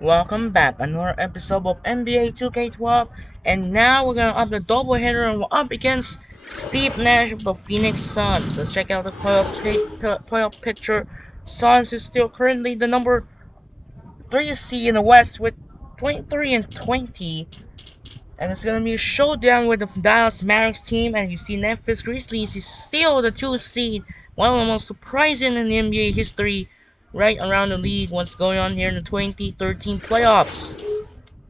Welcome back. Another episode of NBA 2K12, and now we're gonna up the doubleheader, and we're up against Steve Nash of the Phoenix Suns. Let's check out the playoff picture. Suns is still currently the number 3 seed in the West with 23 and 20. And it's gonna be a showdown with the Dallas Mavericks team, and you see Memphis Grizzlies is still the 2 seed, one of the most surprising in the NBA history, right around the league. What's going on here in the 2013 playoffs?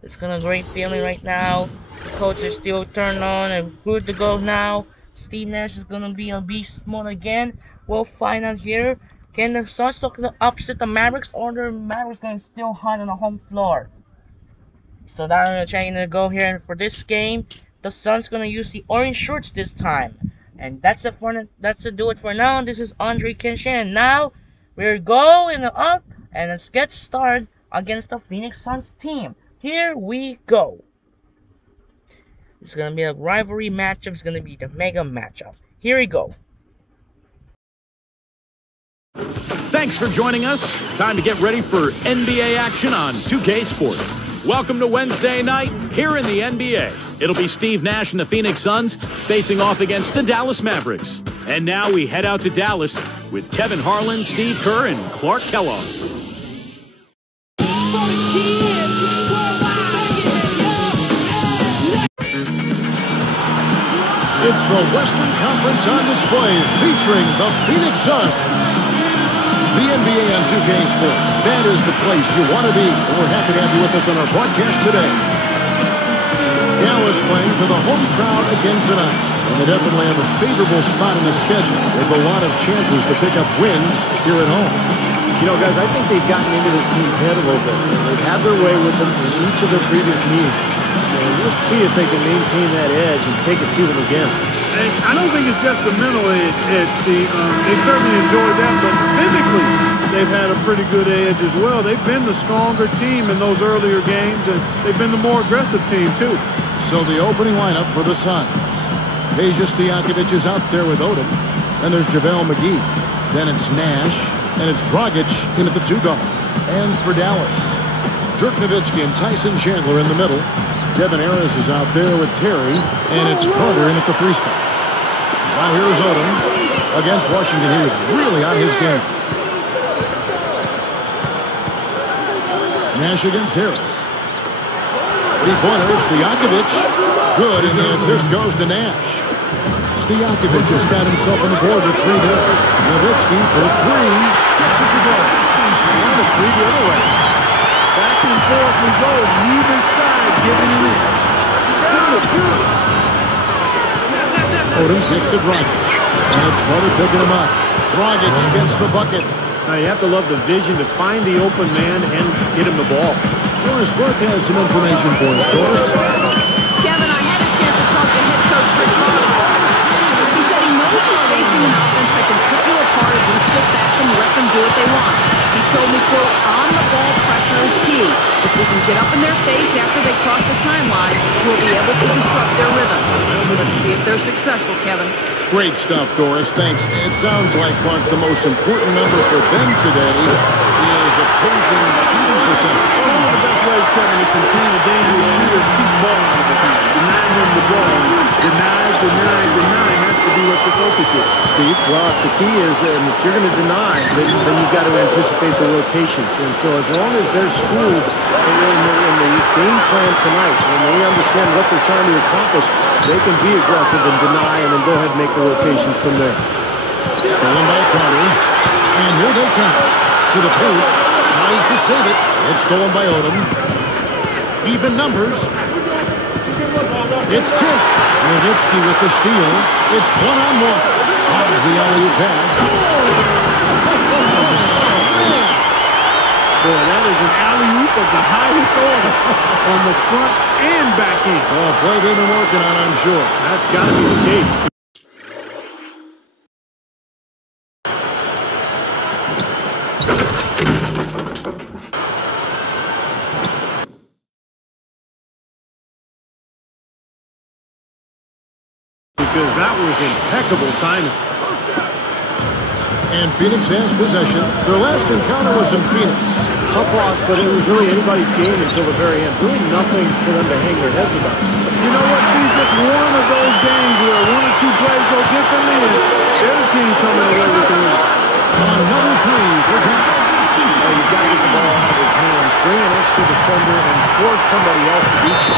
It's gonna great feeling right now. Coach is still turned on and good to go now. Steve Nash is gonna be a beast mode again. We'll find out here. Can the Suns look to upset the Mavericks, or the Mavericks gonna still hunt on the home floor? So now I'm gonna try to go here, and for this game, the Suns gonna use the orange shorts this time. And that's it for do it for now. This is Andre Kenshin. Now we're going up, and let's get started against the Phoenix Suns team. Here we go. It's gonna be a rivalry matchup. It's gonna be the mega matchup. Here we go. Thanks for joining us. Time to get ready for NBA action on 2K Sports. Welcome to Wednesday night here in the NBA. It'll be Steve Nash and the Phoenix Suns facing off against the Dallas Mavericks. And now we head out to Dallas with Kevin Harlan, Steve Kerr, and Clark Kellogg. It's the Western Conference on display featuring the Phoenix Suns. The NBA on 2K Sports. That is the place you want to be. And we're happy to have you with us on our broadcast today. Dallas playing for the home crowd again tonight. And they definitely have a favorable spot in the schedule with a lot of chances to pick up wins here at home. You know, guys, I think they've gotten into this team's head a little bit. They've had their way with them in each of their previous meetings. And we'll see if they can maintain that edge and take it to them again. And I don't think it's just the mental edge, Steve. They certainly enjoyed that, but physically, they've had a pretty good edge as well. They've been the stronger team in those earlier games, and they've been the more aggressive team, too. So the opening lineup for the Suns. Peja Stojakovic is out there with Odom. And there's JaVale McGee. Then it's Nash. And it's Dragic in at the 2 guard. And for Dallas, Dirk Nowitzki and Tyson Chandler in the middle. Devin Harris is out there with Terry. And it's Carter in at the 3 spot. Now here's Odom against Washington. He was really on his game. Nash against Harris. 3-pointer, Stojakovic. Good, and the assist goes to Nash. Stojakovic has got himself on the board with 3 good. Nowitzki for 3. Gets it to go. And the 3 the other way. Back and forth we go. Neither side giving an inch. Odom kicks to Dragic. And it's Carter picking him up. Dragic gets the bucket. Now, you have to love the vision to find the open man and get him the ball. Doris Burke has some information for us. Doris? Kevin, I had a chance to talk to head coach Rick Carlisle. He said he knows he's facing an offense that can pick you apart if you sit back and let them do what they want. He told me, quote, on-the-ball pressure is key. If we can get up in their face after they cross the timeline, we'll be able to disrupt their rhythm. Let's see if they're successful, Kevin. Great stuff, Doris. Thanks. It sounds like, Clark, the most important number for them today is opposing shooting percentage. One of the best ways, Kevin, to continue to dangerous shooters, keep the ball on the team. Deny them the ball. Deny. Has to be what the focus is. Steve? Well, if the key is, and if you're going to deny, then you've got to anticipate the rotations. And so as long as they're schooled in the game plan tonight, and they understand what they're trying to accomplish, they can be aggressive and deny and then go ahead and make the rotations from there. Stolen by Carter. And here they come. To the paint. Tries to save it. It's stolen by Odom. Even numbers. It's tipped. Nowitzki with the steal. It's one-on-one. Has the alley-oop pass. Boy, that is an alley-oop of the highest order on the front and back end. Well, play they've been working on, I'm sure. That's got to be the case. Because that was impeccable timing. And Phoenix has possession. Their last encounter was in Phoenix. Tough loss, but it was really anybody's game until the very end. Really nothing for them to hang their heads about. You know what, Steve? Just one of those games where one or two plays go differently, and the other team coming away with the win. Another three for Dallas. You've got to get the ball out of his hands, bring an extra defender, and force somebody else to beat you.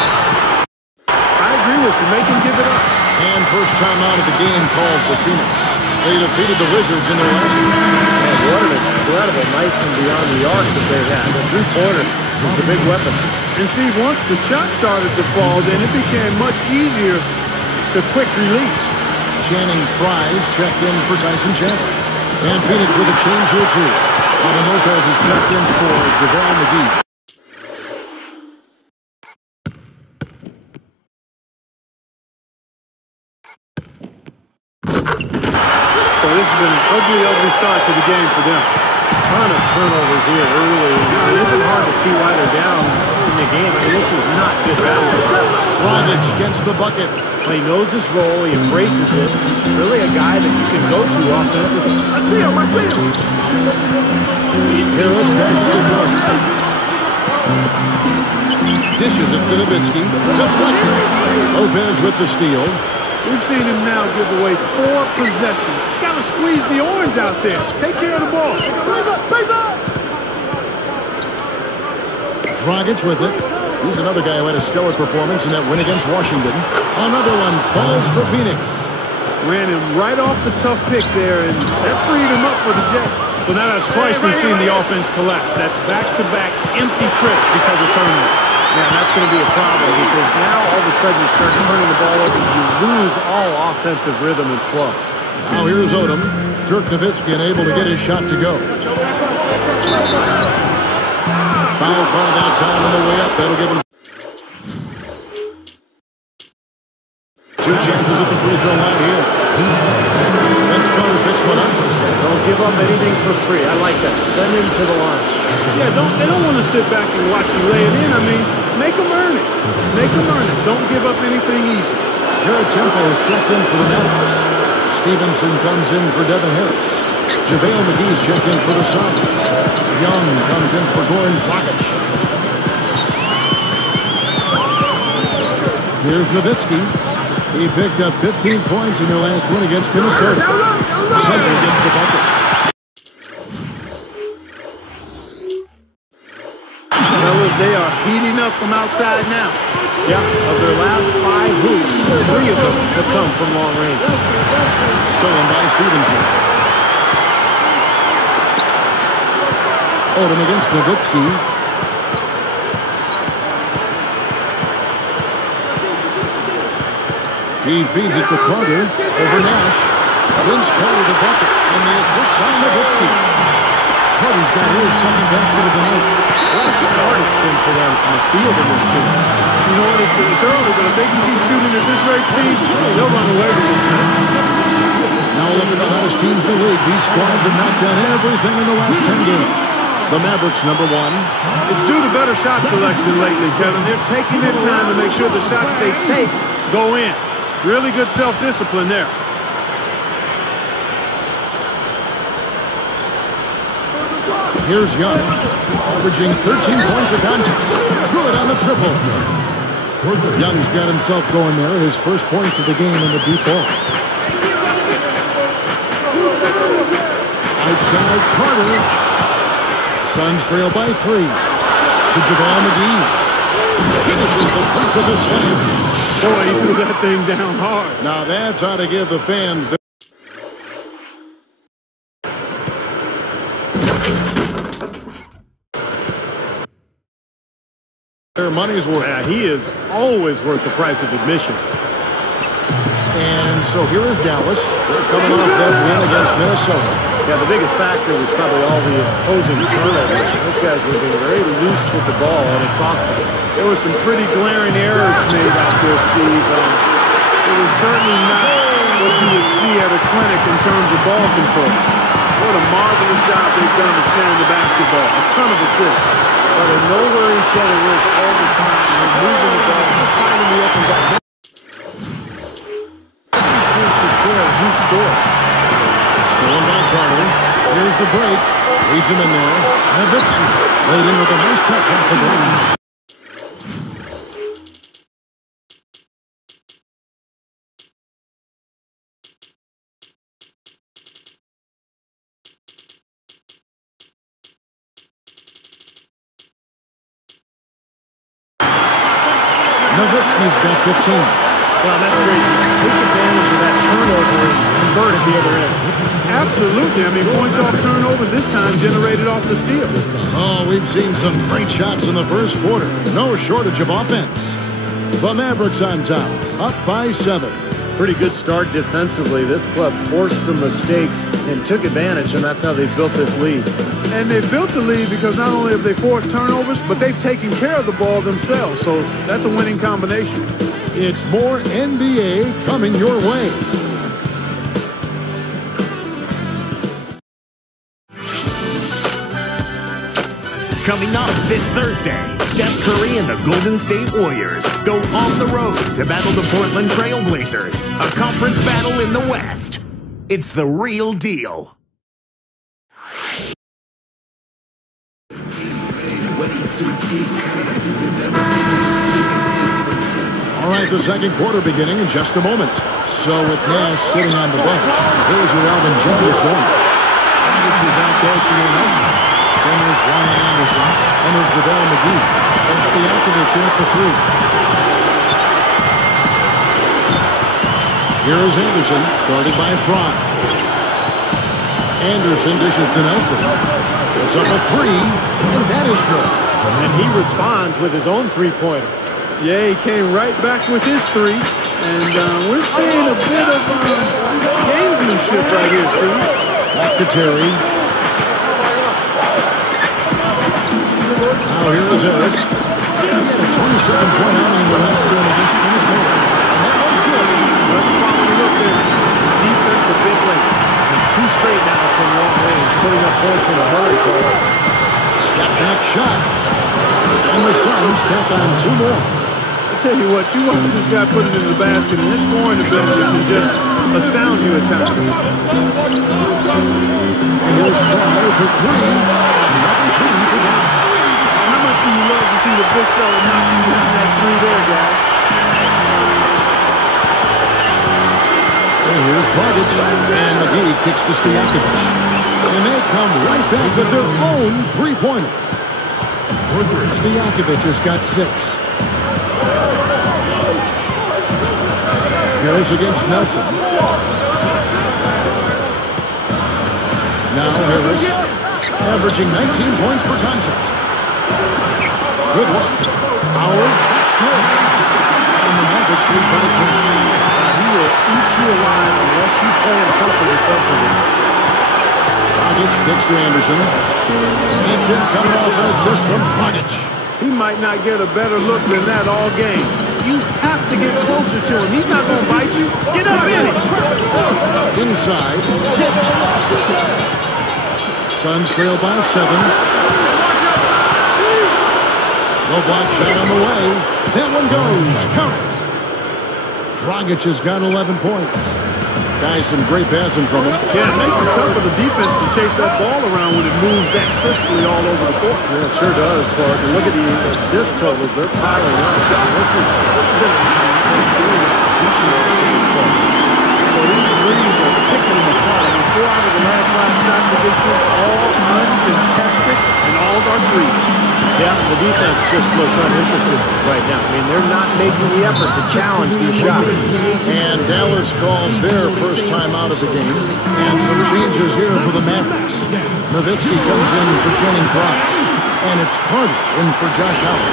I agree with you. Make him give it up. And first time out of the game called for Phoenix. They defeated the Wizards in their last game. Man, what an incredible night from beyond the arc that they had. The three-pointer was the big weapon. And Steve, once the shot started to fall, then it became much easier to quick release. Channing Fries checked in for Tyson Chandler. And Phoenix with a change here too. Robin Lopez is checked in for JaVale McGee. So this has been an ugly start to the game for them. Ton of turnovers here early. It isn't hard to see why they're down in the game. I mean, this is not good basketball. Dragic gets the bucket. He knows his role. He embraces it. He's really a guy that you can go to offensively. I see him. Harris passes the court. Dishes it to Nowitzki. Deflected. Lopez with the steal. We've seen him now give away 4 possessions. Got to squeeze the orange out there. Take care of the ball. Plays up. Dragic with it. He's another guy who had a stellar performance in that win against Washington. Another one falls for Phoenix. Ran him right off the tough pick there, and that freed him up for the Jet. So now that's twice we've seen the offense collapse. That's back-to-back empty trips because of turnover. Yeah, that's going to be a problem because now all of a sudden you start turning the ball over. You lose all offensive rhythm and flow. Now here's Odom. Dirk Nowitzki unable to get his shot to go. Foul call that time on the way up. That'll give him 2 chances at the free throw line here. Vince Carter picks one up. Don't give up anything for free. I like that. Send him to the line. Yeah, they don't want to sit back and watch you lay it in. I mean, make them earn it. Make them earn it. Don't give up anything easy. Garrett Temple is checked in for the Mavericks. Stevenson comes in for Devin Harris. JaVale McGee's checked in for the Suns. Young comes in for Goran Dragic. Here's Nowitzki. He picked up 15 points in their last win against Minnesota. Temple gets the bucket. Fellas, they are heating up from outside now. Yeah, of their last 5 hoops, 3 of them have come from long range. Stolen by Stevenson. Odom against Nowitzki. He feeds it to Carter over Nash. Wins Carter the bucket, and the assist by Nowitzki. Carter's got his second basket of the night. What a start it's been for them from the field in this game. You know what? It's early, but if they can keep shooting at this rate, Steve, they'll run away with this game. Now look at the hottest teams in the league. These squads have knocked down everything in the last 10 games. The Mavericks, number 1. It's due to better shot selection lately, Kevin. They're taking their time to make sure the shots they take go in. Really good self-discipline there. Here's Young, averaging 13 points a contest. Good on the triple. Young's got himself going there. His first points of the game in the deep ball. Outside Carter. Suns trail by 3. To JaVale McGee. Finishes the puck with a slam. Boy, he threw that thing down hard. Now that's how to give the fans their money's worth. Yeah, he is always worth the price of admission. And so here is Dallas. They're coming off that win against Minnesota. Yeah, the biggest factor was probably all the opposing turnovers. Those guys were being very loose with the ball, and it cost them. There were some pretty glaring errors made out there, Steve. It was certainly not what you would see at a clinic in terms of ball control. What a marvelous job they've done of sharing the basketball. A ton of assists. But they know where each other is all the time. They're moving the ball, just finding the open guy. He seems to care who scores. Stolen by Carter. Here's the break. Leads him in there. Nowitzki laid in with a nice touch off the glass. Nowitzki's got 15. Well, that's great. Take advantage of that turnover and convert at the other end. Absolutely. I mean, points off turnovers this time generated off the steal. Oh, we've seen some great shots in the first quarter. No shortage of offense. The Mavericks on top, up by 7. Pretty good start defensively. This club forced some mistakes and took advantage, and that's how they built this lead. And they built the lead because not only have they forced turnovers, but they've taken care of the ball themselves. So that's a winning combination. It's more NBA coming your way. Coming up this Thursday, Steph Curry and the Golden State Warriors go on the road to battle the Portland Trail Blazers, a conference battle in the West. It's the real deal. All right, the second quarter beginning in just a moment. So with Nash sitting on the bench, here's where Alvin Gentry's going. Dragic is out coaching Nelson. Then there's Ryan Anderson. And there's JaVale McGee. And Stojakovic in for 3. Here is Anderson, guarded by Fry. Anderson dishes to Nelson. It's up a 3, and that is good. And he responds with his own three-pointer. Yeah, he came right back with his 3. And we're seeing a bit of gamesmanship right here, Steve. Back to Terry. Now here is Harris. He had a 27-point outing in the last game against Minnesota. And that was good. Let's probably look at defense a bit late. And 2 straight now from long range, putting up points in a hurry for him. Step back shot. And the Suns tack on 2 more. I tell you what, you watch this guy put it in the basket, and his scoring ability can just astound you at times. And here's Fry for 3. And that's 3 for Dallas. How much do you love to see the big fella knocking down that 3 there, guys? And here's Dragic. And McGee kicks to Stojakovic. And they come right back with their own 3-pointer. Stojakovic has got 6. Harris against Nelson. Now Harris, averaging 19 points per contest. Good luck. Howard, that's good. And the Mavericks lead by 10. He will eat you alive unless you play him tougher defensively. Dragic kicks to Anderson. That's it, coming off an assist from Dragic. He might not get a better look than that all game. You have to get closer to him. He's not going to bite you. Get up in it. Inside, tipped. Suns trail by 7. Low block shot on the way. That one goes. Count it. Dragic has got 11 points. Guys, some great passing from him. Yeah, it makes it tough for the defense to chase that ball around when it moves that crisply all over the court. Yeah, it sure does, Clark. And look at the assist totals. They're piling up. This has been a nice game execution for this club. So these threes are picking them apart. I mean, 4 out of the last 5 shots of this game, all uncontested, and all are threes. Yeah, the defense just looks uninterested right now. I mean, they're not making the effort to challenge these shots. And Dallas calls their first time out of the game. And some changes here for the Mavericks. Nowitzki comes in for Channing Frye. And it's Carter in for Josh Allen.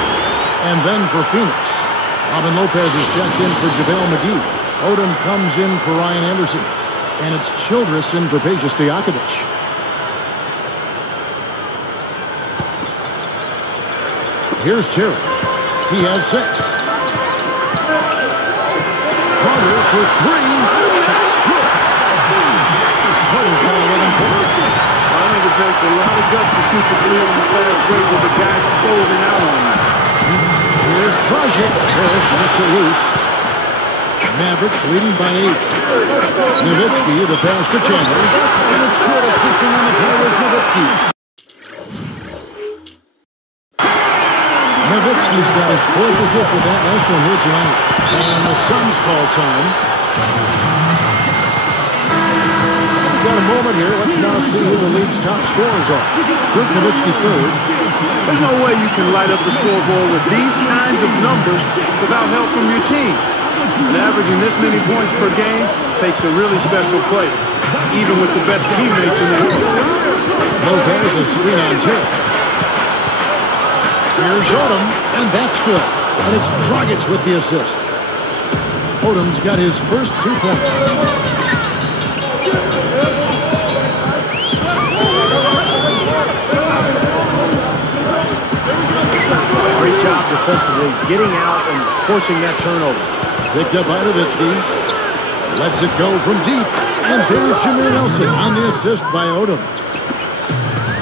And then for Phoenix, Robin Lopez is checked in for JaVale McGee. Odom comes in for Ryan Anderson. And it's Childress in for Peja Stojakovic. Here's Terry. He has 6. Carter for 3. Shot's good. Carter's got 11 points. I think it takes a lot of guts to shoot the 3 on the fast break with the guy closing out on you. Here's Dragic. Harris knocks it loose. Mavericks leading by 8. Nowitzki, the pass to Chandler. And it's good. Assisting on the play was Nowitzki. Nowitzki's got his 4th assist with that last one here tonight. And the Suns call time. We've got a moment here. Let's now see who the league's top scorers are. Dirk Nowitzki 3rd. There's no way you can light up the scoreboard with these kinds of numbers without help from your team. And averaging this many points per game takes a really special player, even with the best teammates in the world. Lopez is screen on Terry. Here's Odom, and that's good. And it's Dragic with the assist. Odom's got his first 2 points. Great job defensively, getting out and forcing that turnover. Picked up by Nowitzki. Lets it go from deep. And there's Jameer Nelson on the assist by Odom.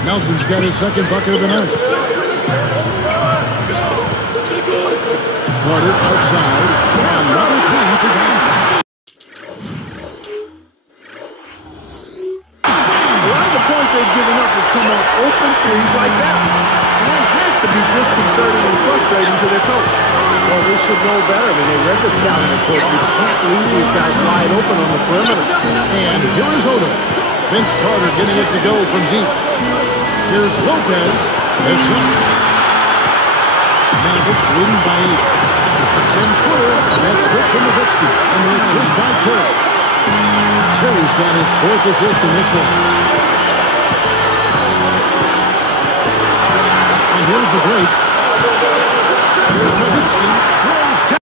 Nelson's got his 2nd bucket of the night. Carter outside. Another 3 for Dallas. A lot of the points they've given up have come on open threes like that. And that has to be disconcerting and frustrating to their coach. Well, they should know better. I mean, they read the scouting report. You can't leave these guys wide open on the perimeter. And here is Odom. Vince Carter getting it to go from deep. Here's Lopez. It's up. Mavericks leading by 8. A 10-footer. That's good from Nowitzki. And the assist by Terry. Terry's got his 4th assist in this one. And here's the break. Here's Nowitzki. Throws down.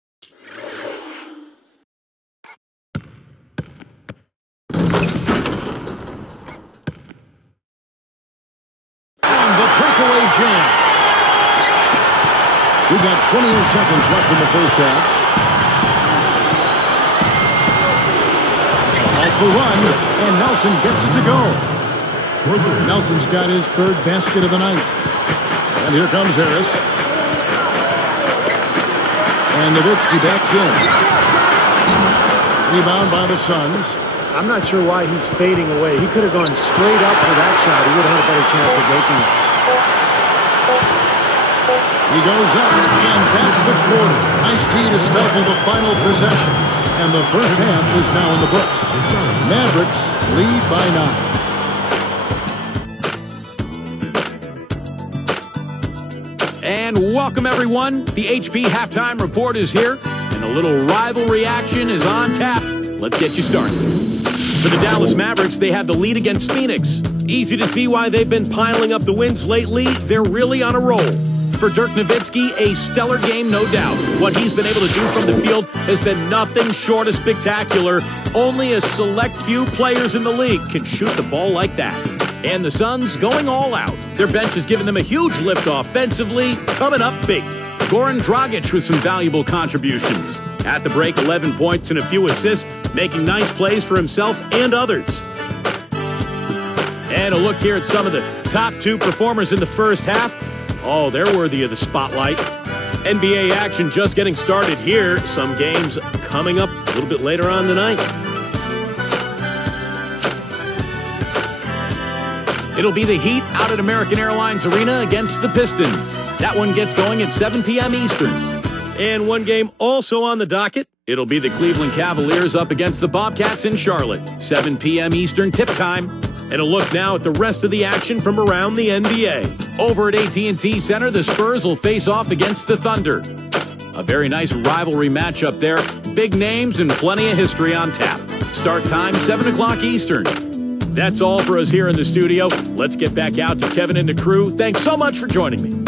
And the breakaway jam. We've got 28 seconds left in the first half. Off the run, and Nelson gets it to go. Nelson's got his 3rd basket of the night. And here comes Harris. And Nowitzki backs in. Rebound by the Suns. I'm not sure why he's fading away. He could have gone straight up for that shot. He would have had a better chance of making it. He goes up, and that's the quarter. Nice D to stifle the final possession. And the first half is now in the books. Mavericks lead by 9. And welcome, everyone. The HB Halftime Report is here, and a little rivalry action is on tap. Let's get you started. For the Dallas Mavericks, they have the lead against Phoenix. Easy to see why they've been piling up the wins lately. They're really on a roll. For Dirk Nowitzki, a stellar game, no doubt. What he's been able to do from the field has been nothing short of spectacular. Only a select few players in the league can shoot the ball like that. And the Suns going all out. Their bench has given them a huge lift offensively, coming up big. Goran Dragic with some valuable contributions. At the break, 11 points and a few assists, making nice plays for himself and others. And a look here at some of the top 2 performers in the first half. Oh, they're worthy of the spotlight. NBA action just getting started here. Some games coming up a little bit later on tonight. It'll be the Heat out at American Airlines Arena against the Pistons. That one gets going at 7 p.m. Eastern. And one game also on the docket. It'll be the Cleveland Cavaliers up against the Bobcats in Charlotte. 7 p.m. Eastern tip time. And a look now at the rest of the action from around the NBA. Over at AT&T Center, the Spurs will face off against the Thunder. A very nice rivalry matchup there. Big names and plenty of history on tap. Start time, 7 o'clock Eastern. That's all for us here in the studio. Let's get back out to Kevin and the crew. Thanks so much for joining me. And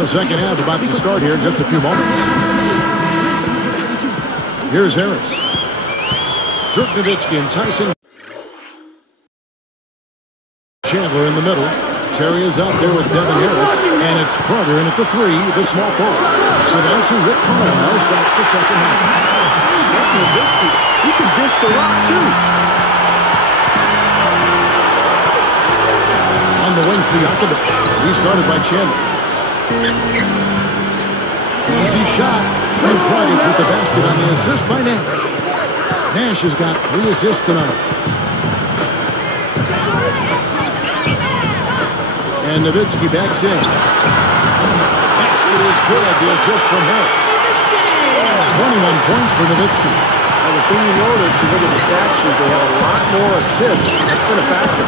the second half about to start here in just a few moments. Here's Harris. Dirk Nowitzki and Tyson Chandler in the middle. Terry is out there with Devin Harris, and it's Carter in at the 3, the small forward. So that's who Rick Carlisle starts the second half. Nowitzki, he can dish the rock, too. On the wings, Stojakovic. He started by Chandler. Easy shot. And Dragic with the basket on the assist by Nash. Nash has got 3 assists tonight. And Nowitzki backs in. Basket is good. The assist from Harris. 21 points for Nowitzki. And the thing you notice, you look at the stat sheet, they have a lot more assists. That's been a factor.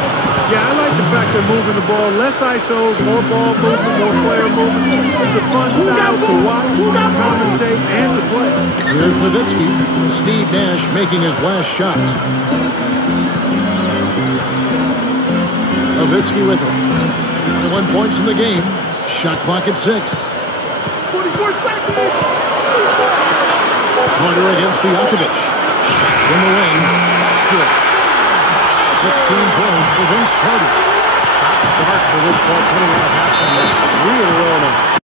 Yeah, I like the fact they're moving the ball. Less ISOs, more ball movement, more player movement. It's a fun style to watch, commentate, and to play. Here's Nowitzki. Steve Nash making his last shot. Nowitzki with him. 21 points in the game. Shot clock at 6. 24 seconds. Carter against Stojakovic. Shot from the wing. That's good. 16 points for Vince Carter. Hot start for this ball coming out of halftime. That's 3 in a row now.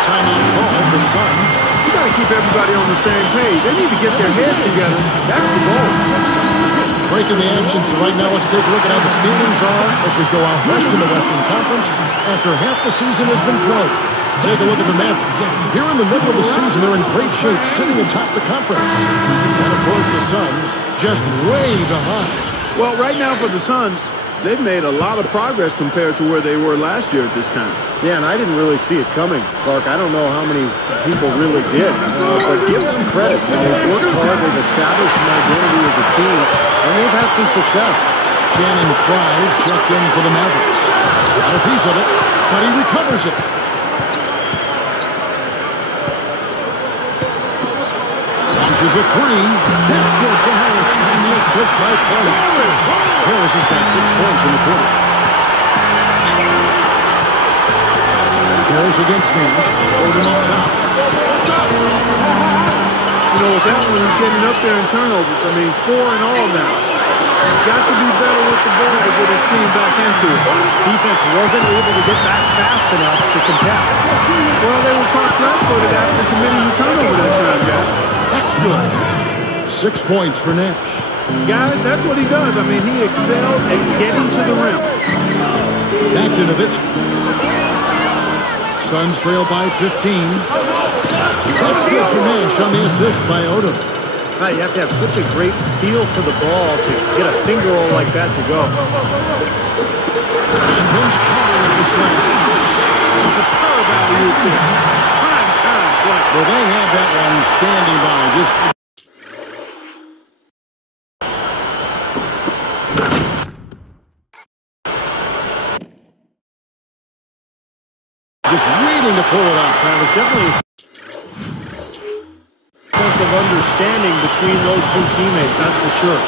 Timeout call, the Suns. You got to keep everybody on the same page. They need to get their heads together. That's the goal. Breaking the action, so right now let's take a look at how the standings are as we go out west in the Western Conference after half the season has been played. Take a look at the Mavericks. Here in the middle of the season, they're in great shape, sitting atop the conference. And of course, the Suns just way behind. Well, right now for the Suns, they've made a lot of progress compared to where they were last year at this time. Yeah, and I didn't really see it coming, Clark. I don't know how many people really did. But give them credit. They've worked hard. They've established an identity as a team, and they've had some success. Channing Frye's checked in for the Mavericks. Got a piece of it, but he recovers it. Launches a 3. That's good for Harris. And the assist by Carter. Harris has got 6 points in the quarter. Harris against Nash. Hold him up top. You know, with that one, he's getting up there in turnovers. I mean, 4 in all now. He's got to be better with the ball to get his team back into it. Defense wasn't able to get back fast enough to contest. Well, they were caught flat-footed after committing the turnover that time, guys. That's good. 6 points for Nash. Guys, that's what he does. I mean, he excelled at getting to the rim. Back to Nowitzki. Suns trail by 15. That's good for Nash on the assist by Odom. You have to have such a great feel for the ball to get a finger roll like that to go. Vince Carter with the slam. Superb alley-oop there. Prime time play. Well, they have that one standing by. Just waiting to pull it up. That was definitely a sense of understanding between those two teammates, that's for sure.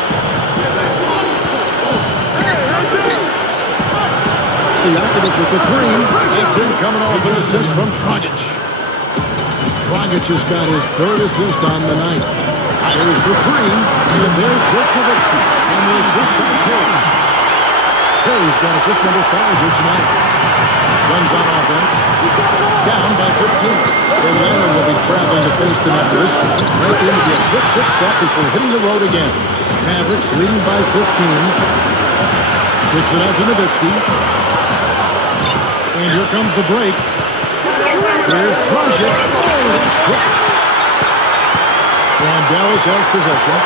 Stojakovic with the 3. It's in coming off an assist from Dragic. Dragic has got his 3rd assist on the night. Fires for 3. And there's Dirk Nowitzki on the assist by Terry. Terry's got assist number 5 here tonight. Suns on offense. Down by 15. Atlanta will be traveling to face them after this one. Right in to be a quick pit stop before hitting the road again. Mavericks leading by 15. Kicks it out to Nowitzki. And here comes the break. Here's Dragic. Oh, that's quick. And Dallas has possession.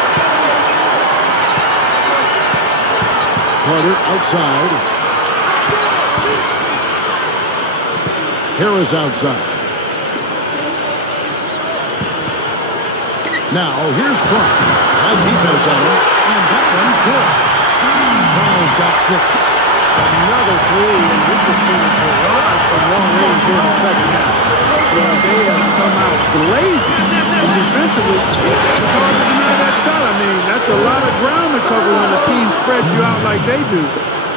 Carter outside. Harris outside. Now, here's Frye. Tight defense on him. And that one's good. Frye's got 6. Another 3, and we just seen a barrage from long range here in the second half. Well, they have come out blazing. And defensively, it's hard to deny that shot. I mean, that's a lot of ground to cover when a team spreads you out like they do.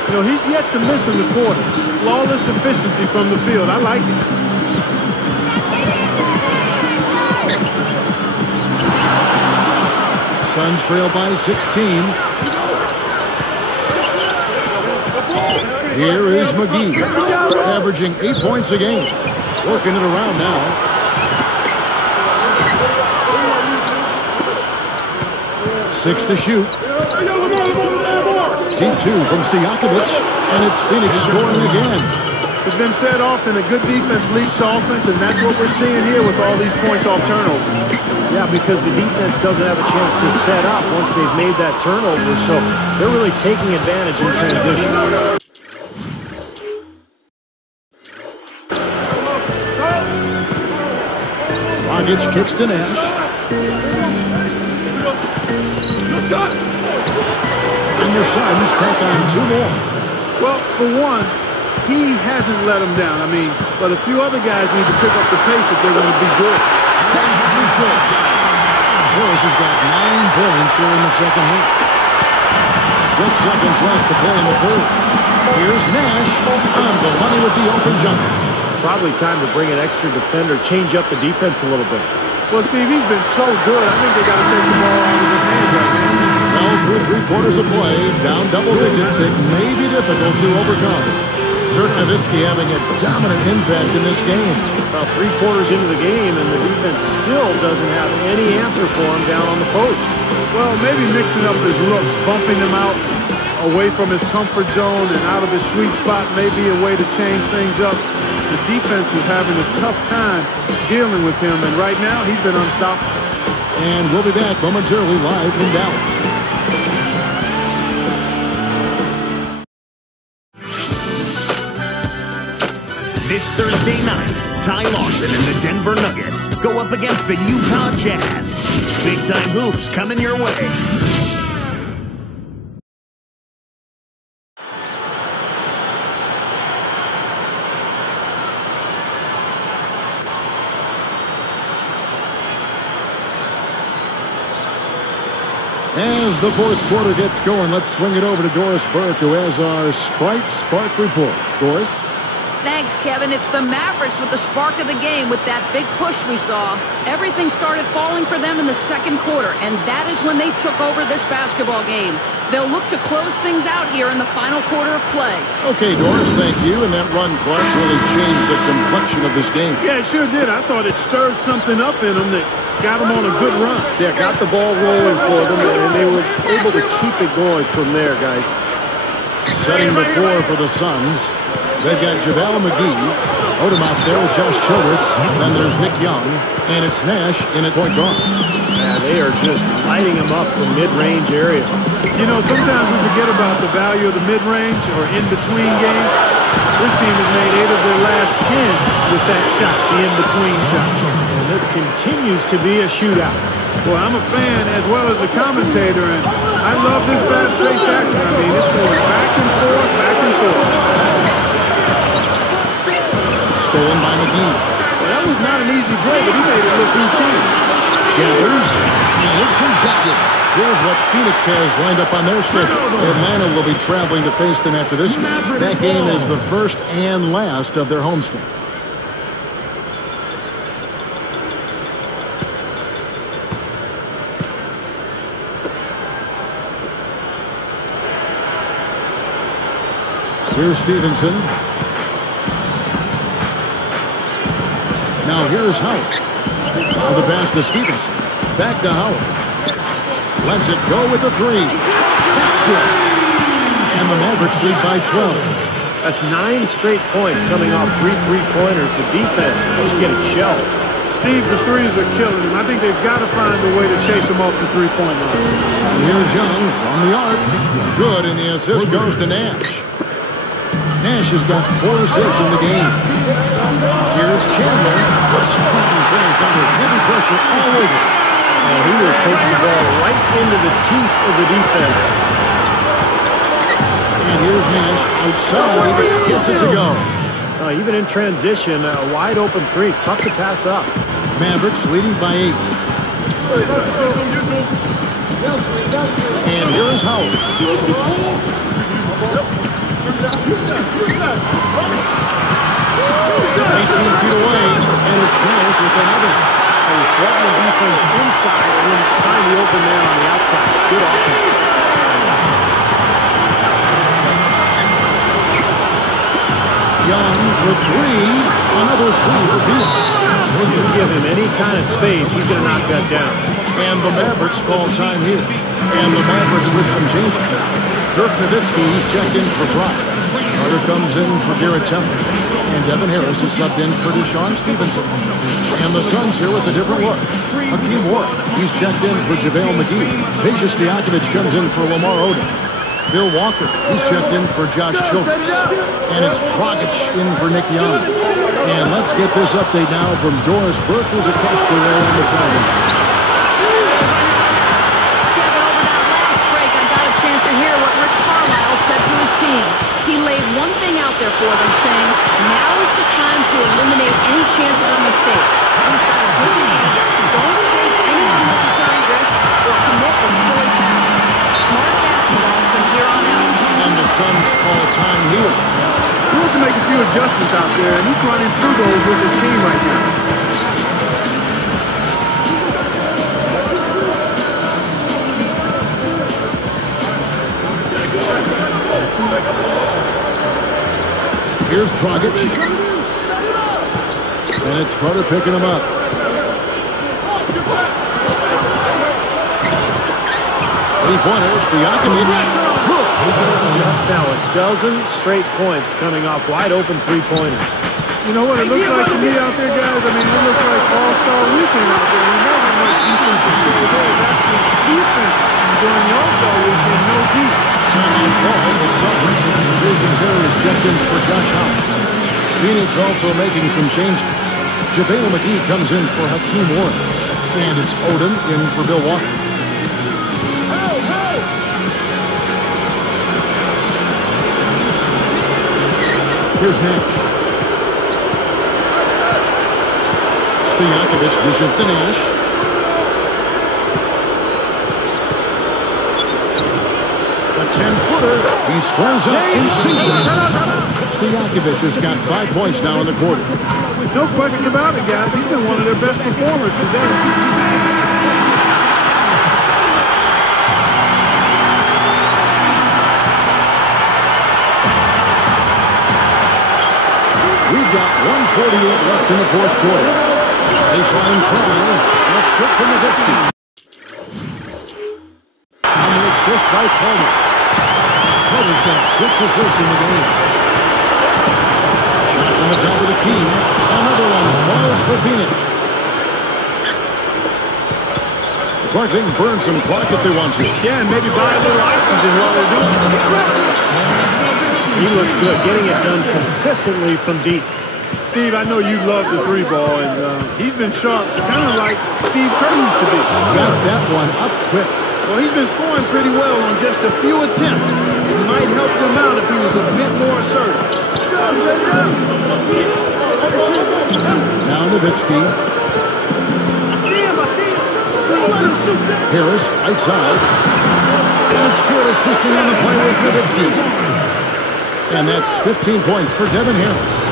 You know, he's yet to miss in the quarter. Flawless efficiency from the field. I like it. Suns trail by 16. Here is McGee, averaging 8 points a game. Working it around now. Six to shoot. Deep 2 from Stojakovic, and it's Phoenix scoring again. It's been said often that good defense leads to offense, and that's what we're seeing here with all these points off turnovers. Yeah, because the defense doesn't have a chance to set up once they've made that turnover, so they're really taking advantage in transition. Dragic kicks to Nash. And the Suns take on 2 more. Well, for one, he hasn't let them down. I mean, but a few other guys need to pick up the pace if they're going to be good. That is good. Morris has got 9 points here in the second half. 6 seconds left to play in the third. Here's Nash on the money with the open jumper. Probably time to bring an extra defender, change up the defense a little bit. Well, Steve, he's been so good. I think they got to take the ball out of his hands right now. Well, through 3 quarters of play, down double digits, it may be difficult to overcome. Dirk Nowitzki having a dominant impact in this game. About 3 quarters into the game, and the defense still doesn't have any answer for him down on the post. Well, maybe mixing up his looks, bumping him out away from his comfort zone and out of his sweet spot may be a way to change things up. The defense is having a tough time dealing with him, and right now he's been unstoppable. And we'll be back momentarily live from Dallas. This Thursday night, Ty Lawson and the Denver Nuggets go up against the Utah Jazz. Big-time hoops coming your way. As the fourth quarter gets going, let's swing it over to Doris Burke, who has our Sprite Spark report. Doris? Thanks, Kevin. It's the Mavericks with the spark of the game with that big push we saw. Everything started falling for them in the second quarter, and that is when they took over this basketball game. They'll look to close things out here in the final quarter of play. Okay, Doris, thank you. And that run, Clark, really changed the complexion of this game. Yeah, it sure did. I thought it stirred something up in them that got them on a good run. Yeah, got the ball rolling for them, and they were able to keep it going from there, guys. Setting the floor for the Suns. They've got JaVale McGee, Odom out there with Josh Childress. Then there's Nick Young, and it's Nash in at point guard. Yeah, they are just lighting them up from mid-range area. You know, sometimes we forget about the value of the mid-range or in-between game. This team has made 8 of their last 10 with that shot, the in-between shot. And this continues to be a shootout. Well, I'm a fan as well as a commentator, and I love this fast-paced action. I mean, it's going back and forth, back and forth. Stolen by McGee. Well, that was not an easy play, but he made it look routine. Gathers, and it's rejected. Here's what Phoenix has lined up on their schedule. Atlanta will be traveling to face them after this game. That game is the first and last of their homestand. Here's Stevenson. Now here's Howard. Now the pass to Stevenson. Back to Howard. Lets it go with the 3. That's good. And the Mavericks lead by 12. That's 9 straight points coming off 3 3-pointers. The defense is getting shelled. Steve, the threes are killing him. I think they've got to find a way to chase him off the three-point line. And here's Young from the arc. Good, and the assist goes to Nash. Nash has got 4 assists in the game. Here's Chandler. A strong finish under heavy pressure all over. And he will take the ball right into the teeth of the defense. And here's Nash outside. Gets it to go. Even in transition, a wide open 3. It's tough to pass up. Mavericks leading by 8. And here is Howard. 18 feet away, and it's Dallas with another. They threaten the defense inside and then find the open man on the outside. Good offense. Young for 3. Another 3 for Phoenix. If you give him any kind of space, he's going to knock that down. And the Mavericks call time here. And the Mavericks with some changes. Dirk Nowitzki, he's checked in for Brock. Carter comes in for Garrett Temple. And Devin Harris is subbed in for Deshaun Stevenson. And the Suns here with a different look. Hakeem Ward, he's checked in for JaVale McGee. Peja Stojakovic comes in for Lamar Odom. Bill Walker, he's checked in for Josh Childress. And it's Dragic in for Nick Young. And let's get this update now from Doris Burke, who's across the way on the sideline. Kevin, over that last break, I got a chance to hear what Rick Carlisle said to his team. He laid one thing out there for them, saying, now is the time to eliminate any chance of a mistake. We've got a good lead. Don't take any unnecessary risks or commit a silly foul. Smart basketball from here on out. And the Suns call time here. He wants to make a few adjustments out there, and he's running through those with his team right now. Here's Dragic. And it's Carter picking him up. Three-pointers, Stojakovic. That's now a dozen straight points coming off wide-open three-pointers. You know what it looks like to me out there, guys? I mean, it looks like all-star weekend out there. We know how much defensive play there is. Actually, defense during the all-star weekend, no deep. Time call the Suns. Jason Terry is checked in for Josh Hart. Phoenix also making some changes. JaVale McGee comes in for Hakeem Ward. And it's Odom in for Bill Walker. Here's Nash. Stojakovic dishes to Nash. A 10-footer. He squares up in season. Stojakovic has got 5 points now in the quarter. No question about it, guys. He's been one of their best performers today. We've got 1:48 left in the fourth quarter. Baseline try. That's good from Nowitzki. On the assist by Palmer. Carter's got 6 assists in the game. Shot on the top of the key. Another one falls for Phoenix. The Clark, they can burn some clock if they want to. Yeah, and maybe buy a little oxygen while they're doing it. He looks good, getting it done consistently from deep. Steve, I know you love the three ball, and he's been sharp, kind of like Steve Kerr used to be. Got that one up quick. Well, he's been scoring pretty well on just a few attempts. It might help him out if he was a bit more assertive. Now Nowitzki. Harris, right side. And it's good, assisting on the play was Nowitzki. And that's 15 points for Devin Harris.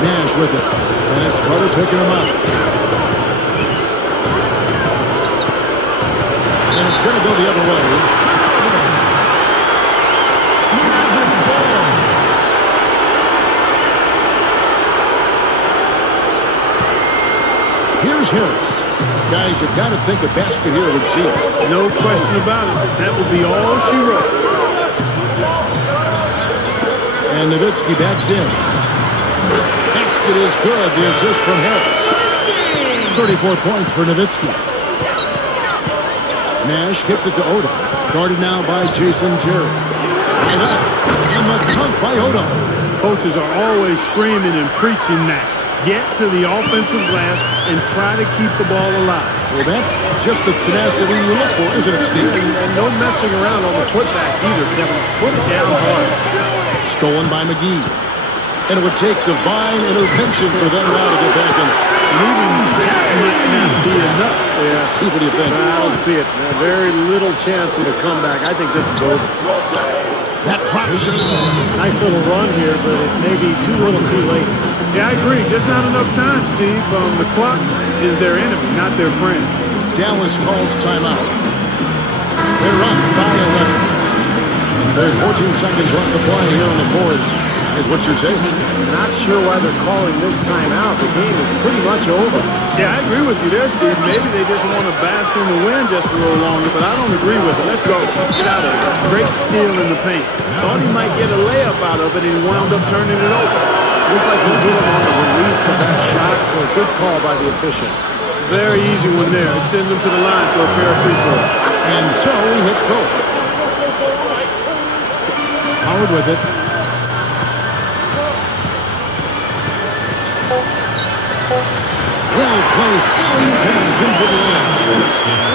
Nash with it. And it's Carter picking him up. And it's going to go the other way. Here's Harris. Guys, you've got to think a basket here would seal it. No question about it. That would be all she wrote. And Nowitzki backs in. Basket is good. The assist from Harris. 34 points for Nowitzki. Nash kicks it to Odom. Guarded now by Jason Terry. Right up. And the dunk by Odom. Coaches are always screaming and preaching that. Get to the offensive glass and try to keep the ball alive. Well, that's just the tenacity you look for, isn't it, Steve? And no messing around on the putback either, Kevin. Put it down hard. Stolen by McGee. And it would take divine intervention for them now to get back in it. Moving that might not be enough. Yeah. Steve, what do you think? I don't see it. Very little chance of a comeback. I think this is over. That drops. Nice little run here, but it may be too little too late. Yeah, I agree. Just not enough time, Steve. The clock is their enemy, not their friend. Dallas calls timeout. They're up by 11. There's 14 seconds left to play here in the fourth. guys. What's your take? Not sure why they're calling this timeout. The game is pretty much over. Yeah, I agree with you there, Steve. Maybe they just want to bask in the wind just a little longer, but I don't agree with it. Let's go. Get out of there. Great steal in the paint. Thought he might get a layup out of it, and he wound up turning it over. Looked like he hit him on the release of that shot, so a good call by the official. Very easy one there. It sends him to the line for a pair of free throws. And so he hits both. Howard with it. Well placed. Alley pass into the line.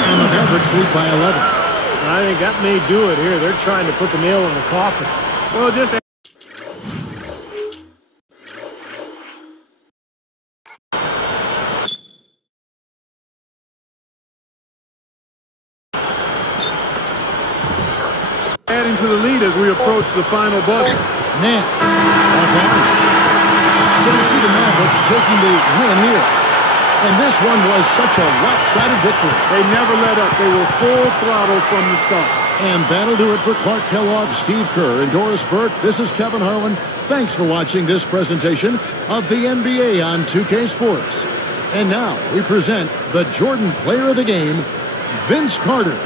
And the Mavericks lead by 11. I think that may do it here. They're trying to put the nail in the coffin. Well, just adding to the lead as we approach the final buzzer. Nash. So you see the Mavericks taking the win here. And this one was such a lopsided victory. They never let up. They were full throttle from the start. And that'll do it for Clark Kellogg, Steve Kerr, and Doris Burke. This is Kevin Harlan. Thanks for watching this presentation of the NBA on 2K Sports. And now we present the Jordan Player of the Game, Vince Carter.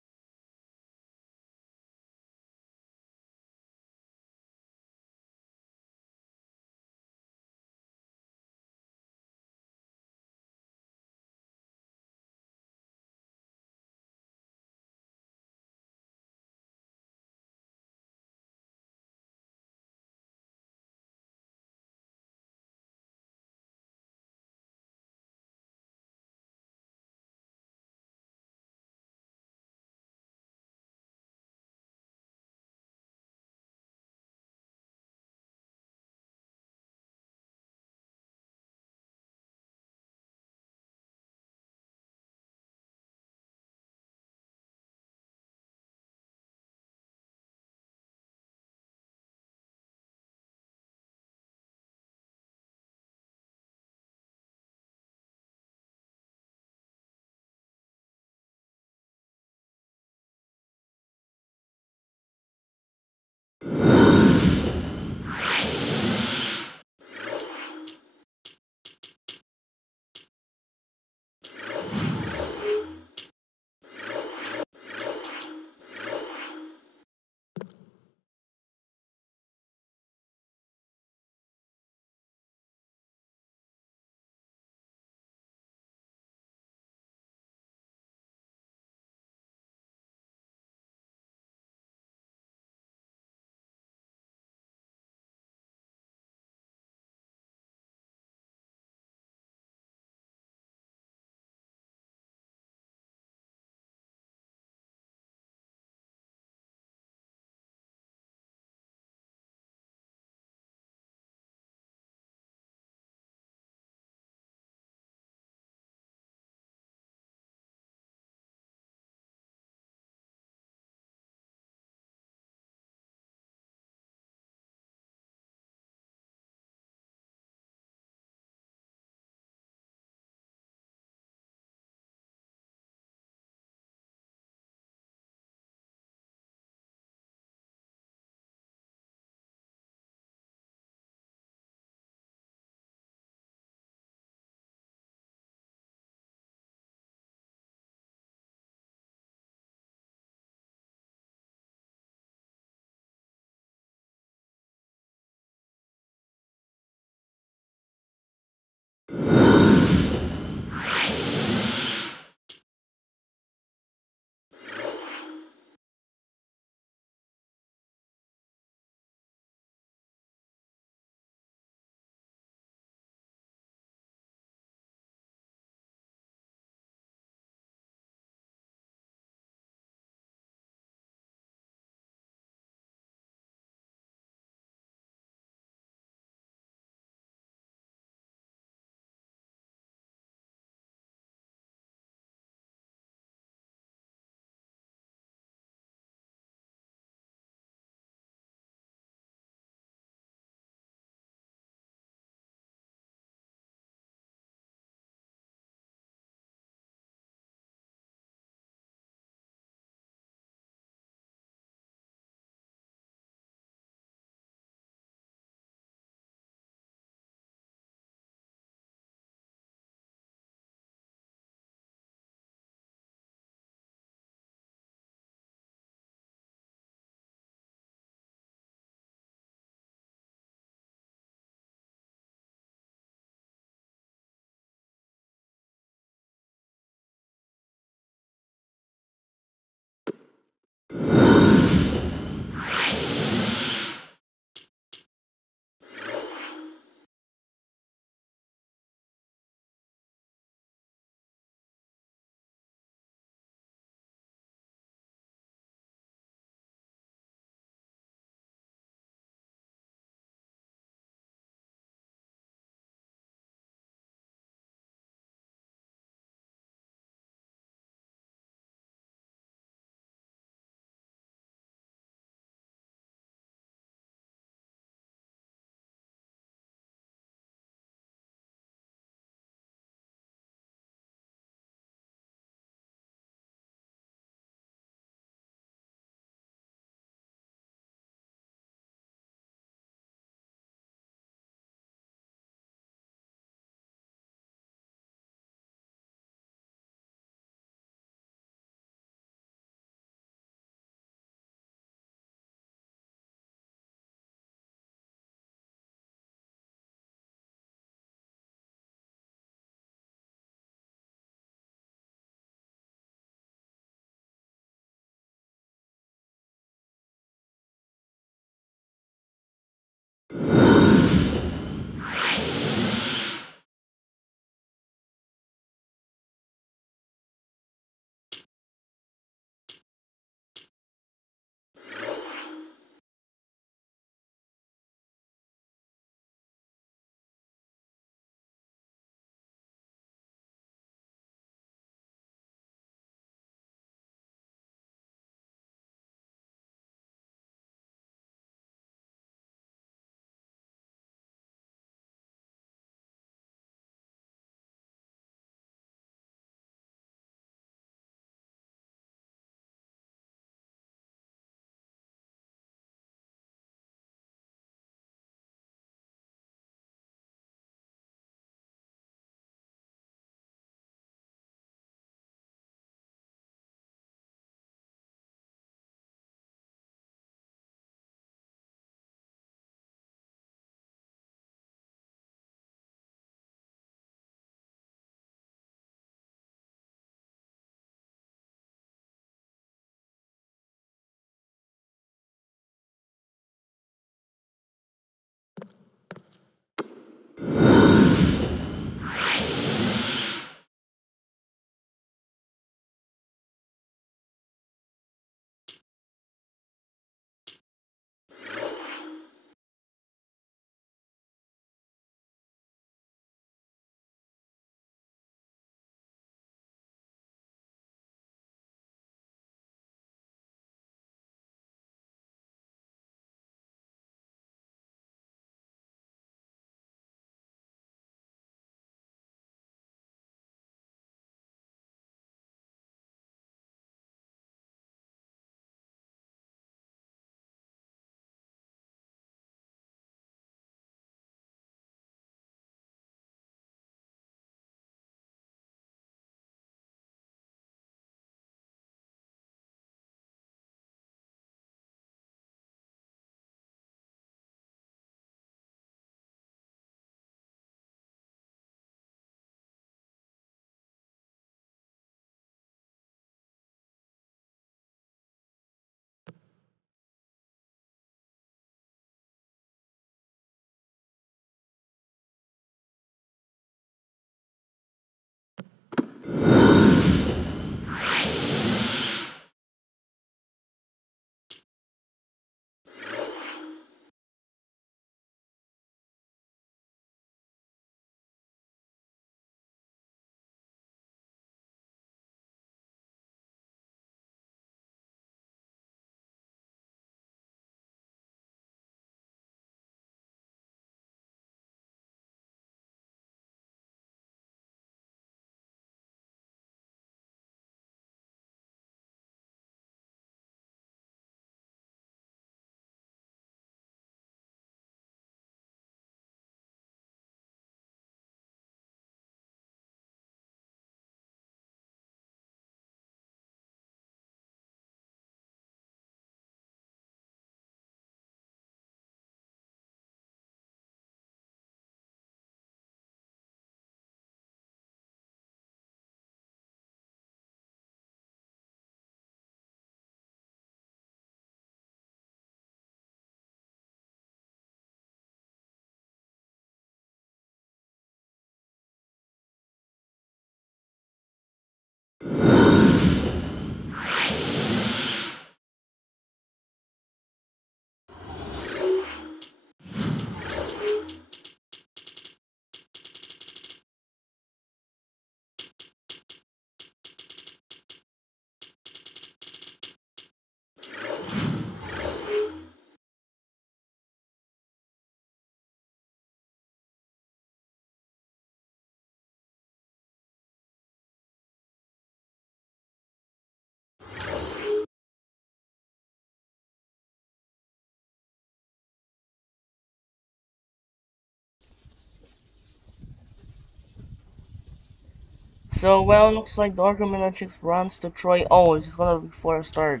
So, well, looks like Darko Milicic runs to Troy. Oh, he's gonna be for a start.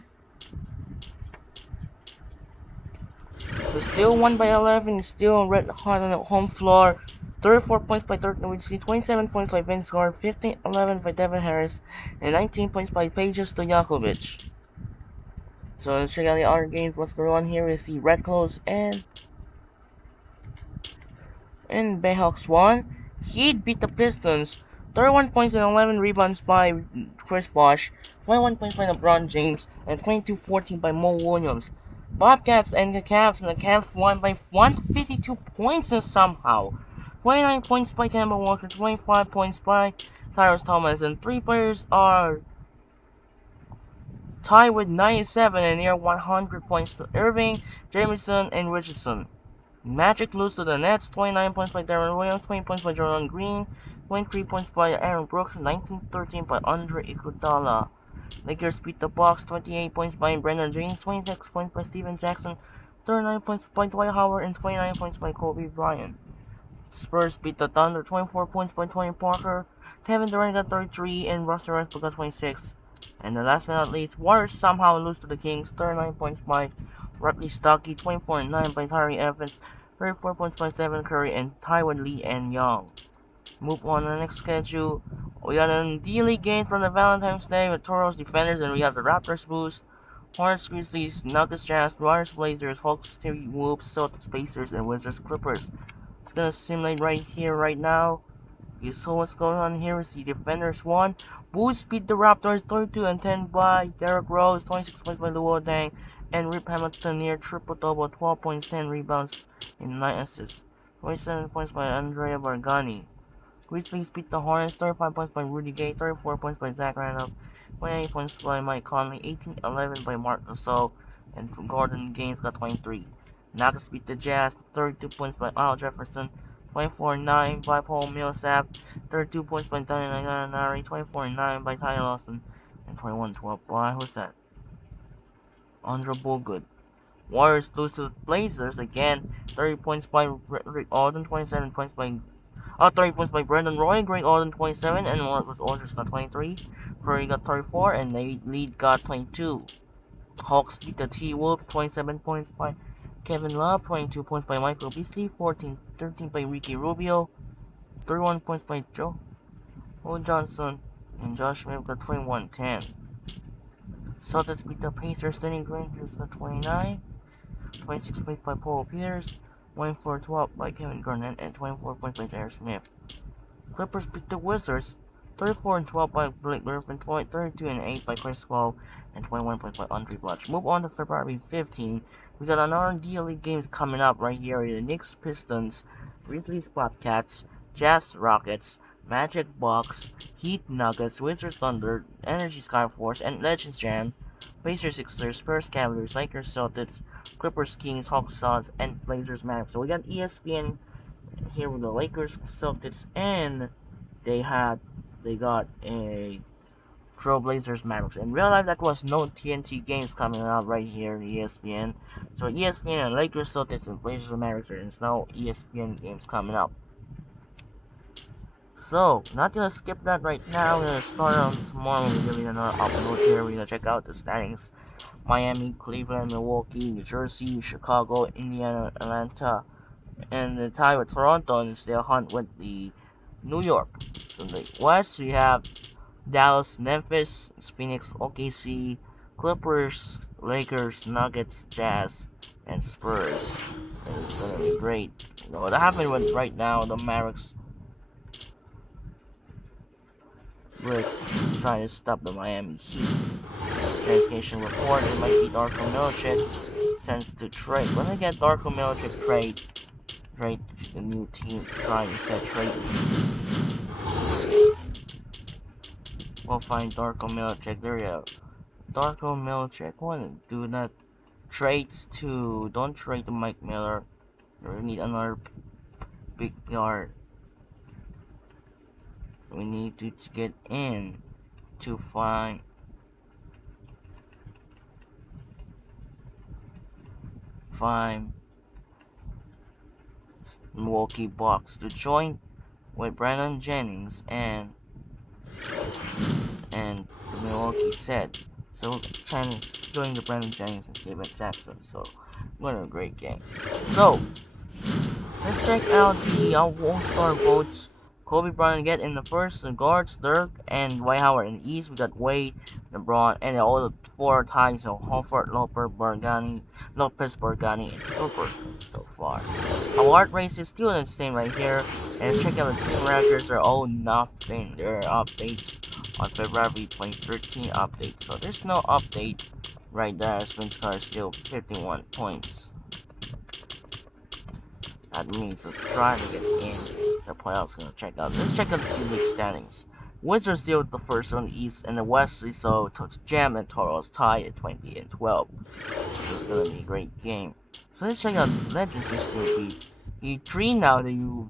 So, still 1 by 11. Still red hot on the home floor. 34 points by 13 Whitsley, 27 points by Vince Guard, 15-11 by Devin Harris, and 19 points by Pages Stojakovic. So let's check out the other games. What's going on here is the Red Clothes and Bayhawks won. Heat beat the Pistons. 31 points and 11 rebounds by Chris Bosh, 21 points by LeBron James, and 22-14 by Mo Williams. Bobcats and the Cavs won by 152 points and somehow. 29 points by Kemba Walker, 25 points by Tyrus Thomas, and 3 players are tied with 97 and near 100 points to Irving, Jamison, and Richardson. Magic lose to the Nets, 29 points by Darren Williams, 20 points by Jordan Green, 23 points by Aaron Brooks, 19-13 by Andre Iguodala. Lakers beat the Bucks, 28 points by Brendan James, 26 points by Steven Jackson, 39 points by Dwight Howard, and 29 points by Kobe Bryant. Spurs beat the Thunder, 24 points by Tony Parker, Kevin Durant got 33, and Russell Westbrook got 26. And the last but not least, Warriors somehow lose to the Kings, 39 points by Riley Stockey, 24-9 by Tyree Evans, 34 points by Stephen Curry, and Tywin Lee and Young. Move on to the next schedule. We got the D-League games from the Valentine's Day with Toros Defenders, and we have the Raptors Blues, Hornets Grizzlies, Nuggets Jazz, Warriors Blazers, Hawks Wolves, Celtics Pacers, and Wizards Clippers. It's gonna simulate right here, right now. You saw what's going on here is the Defenders won. Bulls beat the Raptors 32-10 by Derrick Rose, 26 points by Luol Deng, and Rip Hamilton near triple-double, 12 points, 10 rebounds, and 9 assists. 27 points by Andrea Bargani. Grizzlies beat the Hornets, 35 points by Rudy Gay, 34 points by Zach Randolph, 28 points by Mike Conley, 18-11 by Mark Gasol, and Gordon Gaines got 23. Nuggets beat the Jazz, 32 points by Al Jefferson, 24-9 by Paul Millsap, 32 points by Danny Gallinari, 24-9 by Ty Lawson, and 21-12 by, who's that? Andrew Bogut. Warriors lose to the Blazers again, 30 points by Rick Alden, 27 points by 30 points by Brendan Roy, Greg Alden 27, and Aldridge got 23, Curry got 34, and Lead got 22. Hawks beat the T-Wolves, 27 points by Kevin Love, 22 points by Michael Beasley, 13 by Ricky Rubio, 31 points by Joe Johnson, and Josh Smith got 21-10. Celtics beat the Pacers, Danny Green got 29, 26 points by Paul Pierce, 24-12 by Kevin Garnett, and 24 points by Jared Smith. Clippers beat the Wizards, 34-12 by Blake Griffin, 32-8 by Chris Paul, and 21 points by Andre Butch. Move on to February 15. We got another D-League games coming up right here. The Knicks Pistons, Grizzlies Bobcats, Jazz Rockets, Magic Bucks, Heat Nuggets, Wizards Thunder, Energy Skyforce, and Legends Jam, Pacers Sixers, Spurs Cavaliers, Lakers Celtics, Clippers Kings, Hawks Suns, and Blazers Mavericks. So we got ESPN here with the Lakers Celtics, and they got a Trailblazers Mavericks. In real life, that was no TNT games coming out right here in ESPN. So ESPN and Lakers Celtics and Blazers Mavericks, there's no ESPN games coming up. So, not gonna skip that right now. We're gonna start on tomorrow. We're gonna another upload here. We're gonna check out the standings. Miami, Cleveland, Milwaukee, New Jersey, Chicago, Indiana, Atlanta, and the tie with Toronto, and still hunt with the New York. So in the West, we have Dallas, Memphis, Phoenix, OKC, Clippers, Lakers, Nuggets, Jazz, and Spurs. And it's gonna be great. You know what happened with right now the Mavericks Blitz trying to stop the Miami Heat. Translation report, it might be Darko Milicic sends to trade. When I get Darko Milicic trade the new team trying to set trade. We'll find Darko Milicic. There you go. Darko Milicic. Wanna do that? Trades to don't trade to Mike Miller. We need another big guard. We need to get in to find Milwaukee Bucks to join with Brandon Jennings and and the Milwaukee said. So Chen doing the Brandon Jennings and David Jackson. So what a great game. So let's check out the All-Star votes. Kobe Bryant get in the first, the guards, Dirk, and Dwight Howard in the East. We got Wade, LeBron, and all the four ties of Horford, Lopez, Bergani, and Cooper so far. Award race is still the same right here, and check out the team records are all nothing. There are updates on February 2013 update, so there's no update right there. Vince Carter is still 51 points. That means let's try to get in the playoffs. Gonna check out. Let's check out the league standings. Wizards still the first on the East, and the West we saw Jam and Toros tied at 20 and 12. So it's gonna be a great game. So let's check out Legends this will be 3 now that you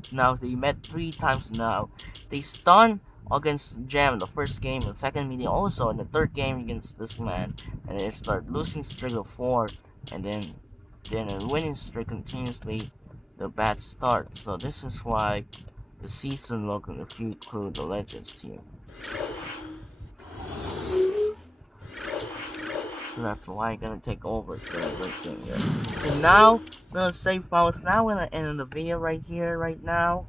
met 3 times now. They stun against Jam in the first game, the second meeting also in the third game against this man, and they start losing streak of 4, and then a winning streak continuously. The bad start, so this is why the season look if you include the Legends team. So that's why I'm gonna take over the great game here. So now I'm gonna save files. Now I'm gonna end the video right here, right now.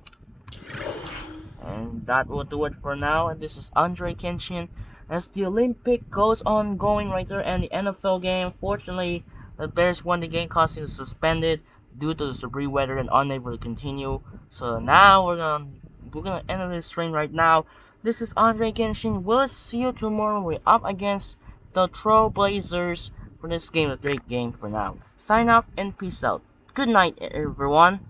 And that will do it for now. And this is Andre Kenshin. As the Olympic goes on going right there, and the NFL game, fortunately, the Bears won the game, causing it suspended due to the severe weather and unable to continue. So now we're gonna end this stream right now. This is Andre Kenshin. We'll see you tomorrow. We're up against the Trailblazers for this game, a great game for now. Sign up and peace out. Good night, everyone.